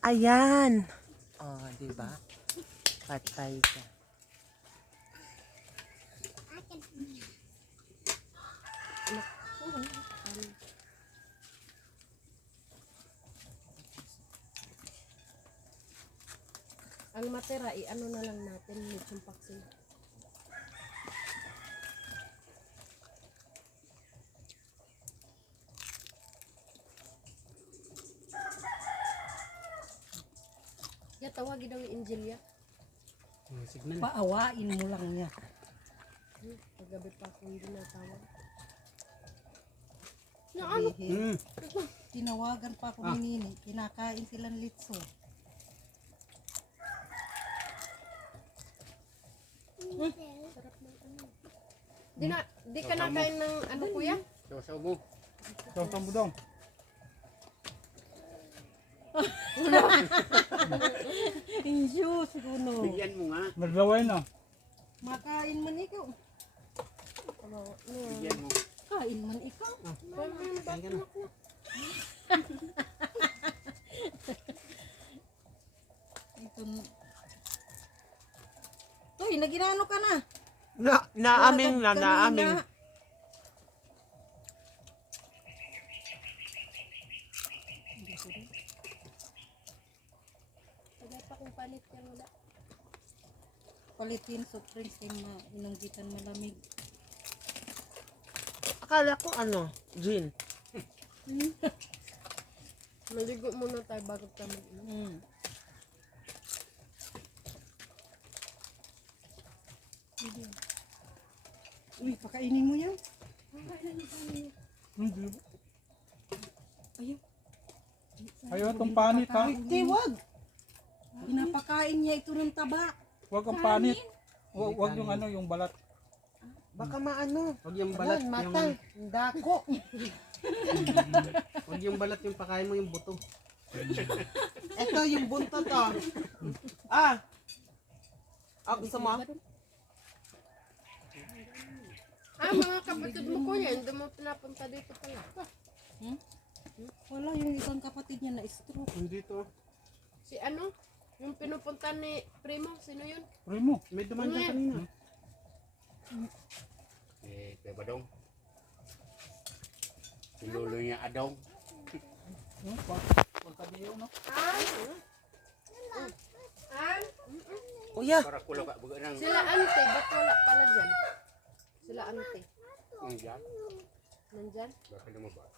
Ayan. Oh, di ba? Patay ka. Ang matira, i-ano na lang natin, lechong paksiw. Ya, tawagin daw yung Angelia. Signal. Paawain mo lang niya. Paggabi pa akong dinatawag. Sabihin, tinawagan pa ako ni Nini. Kinakain silang litso. Di ka nakain ng ano kuya? Saw mo. Saw mo daw. Inju, siguro. Bigyan mo nga. Naglaway na. Makain man ikaw. Bigyan mo. Kain man ikaw. Kain ka na. Ito. Toy, naginano ka na. Naaming na, Kanina. naaming. Wala pa kung panit yan wala. Palitin soft drinks kay inanggitan malamig. Akala ko ano, gin. Maligo muna tayo bago tayo mag-inom. Uy, pakainin mo yan. Hindi. Ayaw. Ayaw itong panit ha. Hindi, wag. Pinapakain niya ito ng taba. Huwag ang panit. Huwag yung ano, yung balat. Baka maano. Huwag yung balat. Ano, mata. Dako. Huwag yung balat yung pakain mo yung buto. Ito yung buntot to. Ah. Ah, gusto mo? Mga kapatid mo kuya, hindi mo pinapunta dito pala. Wala, yung ibang kapatid niya na stroke. Hindi to. Si ano? Yung pinupunta ni Primo, sino yun? Primo. May duman dyan kanina. Kuya Badong. Si Lolo niya Adong. Pagkadiyo no. Kuya. Para kulo ka. Buga ng... Sila ante, ba't wala pala dyan? Sila ante. Ang dyan. Nandyan? Baka lumabas.